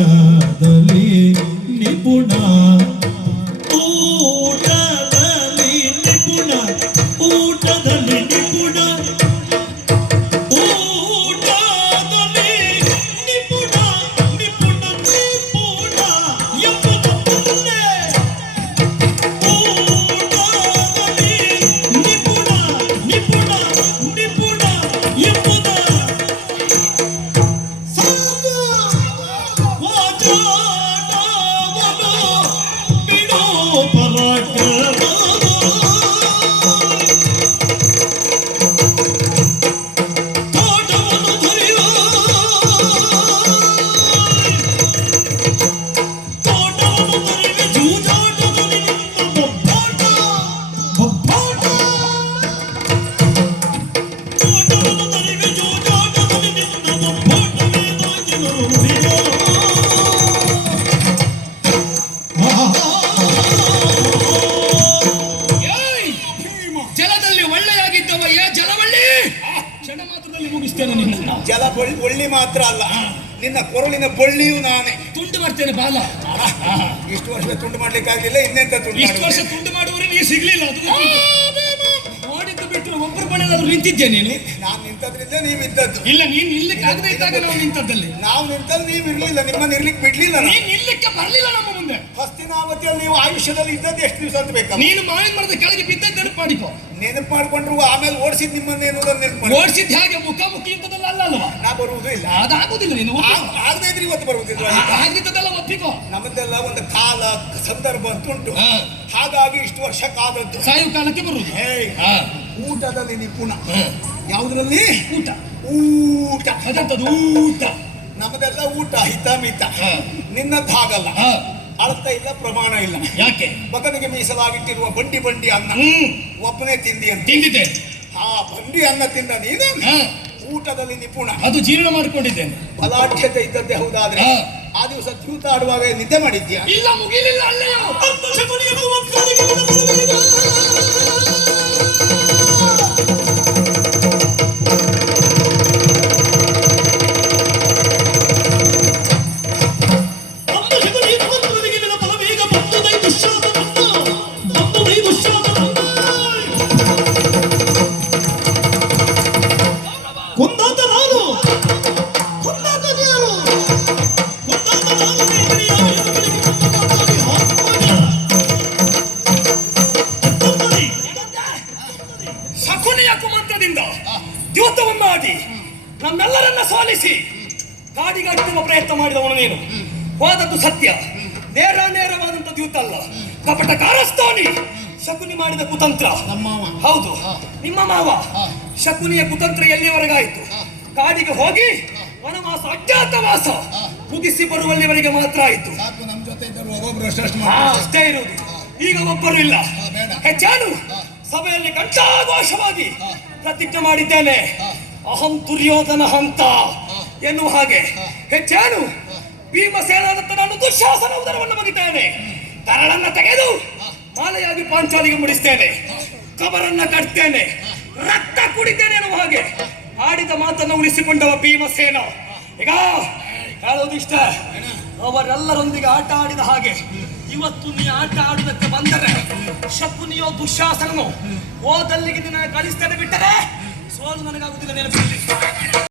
ಊಟದಲ್ಲಿ ನಿಪುಣ ಊಟದಲ್ಲಿ ನಿಪುಣ ಊಟದಲ್ಲಿ ನಿಪುಣ ಊಟದಲ್ಲಿ ನಿಪುಣ ನಿಪುಣ ನಿಪುಣ ಎಂಬುದನ್ನೇ ಊಟದಲ್ಲಿ ನಿಪುಣ ನಿಪುಣ ನಿಪುಣ ಎಂಬುದ ಜಲ ಒಳ್ಳಿ ಮಾತ್ರ ಅಲ್ಲ, ನಿನ್ನ ಕೊರಳಿನ ಬಳ್ಳಿಯೂ ನಾನೇ ತುಂಡು ಮಾಡ್ತೇನೆ ಬಾಲ. ಇಷ್ಟು ವರ್ಷ ತುಂಡು ಮಾಡ್ಲಿಕ್ಕಾಗಲಿಲ್ಲ, ಇನ್ನೆಂತ ತುಂಡು? ಇಷ್ಟು ವರ್ಷ ತುಂಡು ಮಾಡುವವರಿಗೆ ನೀವು ಸಿಗ್ಲಿಲ್ಲ. ಅದು ನೋಡಿದ್ದು ಬಿಟ್ಟು ಒಬ್ಬರು ಬಳೆದಾದ್ರು ನಿಂತಿದ್ದೆ ನೀನು. ನಾನು ನಿಂತದ್ರಿಂದ ನೀವು ಇದ್ದದ್ದು. ಇಲ್ಲ, ನೀನ್ ನಿಲ್ಲಕ್ಕೆ ಆಗದೆ ಇದ್ದಾಗ ನಾವು ನಿಂತದ್ದಲ್ಲಿ. ನಾವು ನಿಂತಲ್ಲಿ ನೀವು ಇರ್ಲಿಲ್ಲ, ನಿಮ್ಮನ್ನ ಇರ್ಲಿಕ್ಕೆ ಬಿಡ್ಲಿಲ್ಲ. ನೀನ್ ನಿಲ್ಲಕ್ಕೆ ಬರ್ಲಿಲ್ಲ ನಮ್ಮ ಮುಂದೆ. ಹಸ್ತಿನಾವತಿಯಲ್ಲಿ ನೀವು ಆಯುಷ್ಯದಲ್ಲಿ ಇದ್ದದ್ದು ಎಷ್ಟು ದಿವಸ ಅಂತ ಬೇಕಾ? ನೀನು ಮಾವಿನ ಮರದ ಕೆಳಗೆ ಬಿದ್ದದ್ದು ನೆನಪು ಮಾಡಿಕೋ. ನೆನಪು ಮಾಡ್ಕೊಂಡ್ರು ಆಮೇಲೆ ಓಡಿಸಿದ್ ನಿಮ್ಮನ್ನ ಎನ್ನುವುದನ್ನು ನೆನಪು ಮಾಡಿ. ಓಡಿಸಿದ್ ಹೇಗೆ ಮುಖಾಮುಖಿ ಇಂಥದ್ದಲ್ಲ ಅಲ್ವಾ? ನಾ ಬರುವುದೂ ಇಲ್ಲ, ಅದಾಗುದಿಲ್ಲ. ನೀನು ಆಗದೆ ಇದ್ರೆ ಇವತ್ತು ಬರುವುದಿಲ್ಲ. ಆಗಿದ್ದದೆಲ್ಲ ಒಪ್ಪಿಕೋ. ನಮ್ಮದೆಲ್ಲ ಒಂದು ಕಾಲ ಸಂದರ್ಭ ಅಂತುಂಟು, ಹಾಗಾಗಿ ಇಷ್ಟು ವರ್ಷ ಕಾದದ್ದು. ಸಾಯು ಕಾಲಕ್ಕೆ ಬರುವುದು. ಊಟದಲ್ಲಿ ನಿಪುಣ. ಯಾವುದ್ರಲ್ಲಿ? ಊಟ. ಊಟ ಅದಂತದ್ದು ಊಟ. ನಮ್ಮದೆಲ್ಲ ಊಟ ಹಿತಮಿತ. ನಿನ್ನದ್ದು ಹಾಗಲ್ಲ, ಅರ್ಥ ಇಲ್ಲ, ಪ್ರಮಾಣ ಇಲ್ಲ. ಯಾಕೆ? ಮಗನಿಗೆ ಮೀಸಲಾಗಿಟ್ಟಿರುವ ಬಂಡಿ ಬಂಡಿ ಅನ್ನ ಒಬ್ಬನೇ ತಿಂದಿ ಅಂತ. ತಿಂದಿದ್ದೆ. ಆ ಬಂಡಿ ಅನ್ನ ತಿಂದ ನೀನು ಊಟದಲ್ಲಿ ನಿಪುಣ. ಅದು ಜೀರ್ಣ ಮಾಡಿಕೊಂಡಿದ್ದೇನೆ. ಬಲಾಢ್ಯತೆ ಇದ್ದದ್ದೇ ಹೌದಾದ್ರೆ ಆ ದಿವಸ ದ್ಯೂತ ಆಡುವಾಗ ನಿದ್ದೆ ಮಾಡಿದ್ಯಾ? ಇಲ್ಲ, ಮುಗಿಲಿಲ್ಲ ಅಲ್ಲೆಯೋ. ಶಕುನಿಯ ಕುಮಂತ್ರದಿಂದ ದ್ಯೂತವನ್ನಾಡಿ ನಮ್ಮೆಲ್ಲರನ್ನ ಸೋಲಿಸಿ ಕಾಡಿಗಟ್ಟುವ ಪ್ರಯತ್ನ ಮಾಡಿದವನು ನೀನು. ಹೋದದ್ದು ಸತ್ಯ, ನೇರವಾದಂತ ದ್ಯೂತ ಅಲ್ಲ, ಕಪಟ ಕಾರಸ್ಥಾನಿ. ಶಕುನಿ ಮಾಡಿದ ಕುತಂತ್ರ. ಹೌದು, ನಿಮ್ಮ ಮಾವ. ಶಕುನಿಯ ಕುತಂತ್ರ ಎಲ್ಲಿವರೆಗಾಯಿತು? ಕಾಡಿಗೆ ಹೋಗಿ ವನವಾಸ, ಅಜ್ಞಾತವಾಸ ಮುಗಿಸಿ ಬರುವಲ್ಲಿವರೆಗೆ ಮಾತ್ರ ಆಯಿತು. ಅಷ್ಟೇ ಇರುವುದು. ಈಗ ಒಬ್ಬರು ಇಲ್ಲ. ಹೆಚ್ಚಾನು ಸಭೆಯಲ್ಲಿ ಕಂಠಾಘೋಷವಾಗಿ ಪ್ರತಿಜ್ಞೆ ಮಾಡಿದ್ದೇನೆ, ಅಹಂ ದುರ್ಯೋಧನ ಹಂತ ಎನ್ನುವ ಹಾಗೆ. ಹೆಚ್ಚೇನು ಭೀಮಸೇನಂತ ನಾನು ದುಶ್ಯಾಸನ ಉದರವನ್ನು ಮುಗಿತೇನೆ. ತರಳನ್ನ ತೆಗೆದು ಮಾಲೆಯಾಗಿ ಪಾಂಚಾಲಿಗೆ ಮುಡಿಸ್ತೇನೆ, ಕಬರನ್ನ ಕಟ್ತೇನೆ, ರಕ್ತ ಕುಡಿತೇನೆ ಎನ್ನುವ ಹಾಗೆ ಆಡಿದ ಮಾತನ್ನು ಉಳಿಸಿಕೊಂಡವ ಭೀಮಸೇನ. ಈಗ ಹೇಳೋದಿಷ್ಟ, ಅವರೆಲ್ಲರೊಂದಿಗೆ ಆಟ ಆಡಿದ ಹಾಗೆ ಇವತ್ತು ನೀ ಆಟ ಆಡುವುದಕ್ಕೆ ಬಂದರೆ ಶಕುನಿಯೋ ದುಶ್ಯಾಸನನು ಓದಲ್ಲಿಗೆ ನಿನ್ನ ಕಳಿಸ್ತೇನೆ. ಬಿಟ್ಟರೆ ಸೋಲು ನನಗಾಗುವುದಿಲ್ಲ, ನೆನಪಿರಲಿ.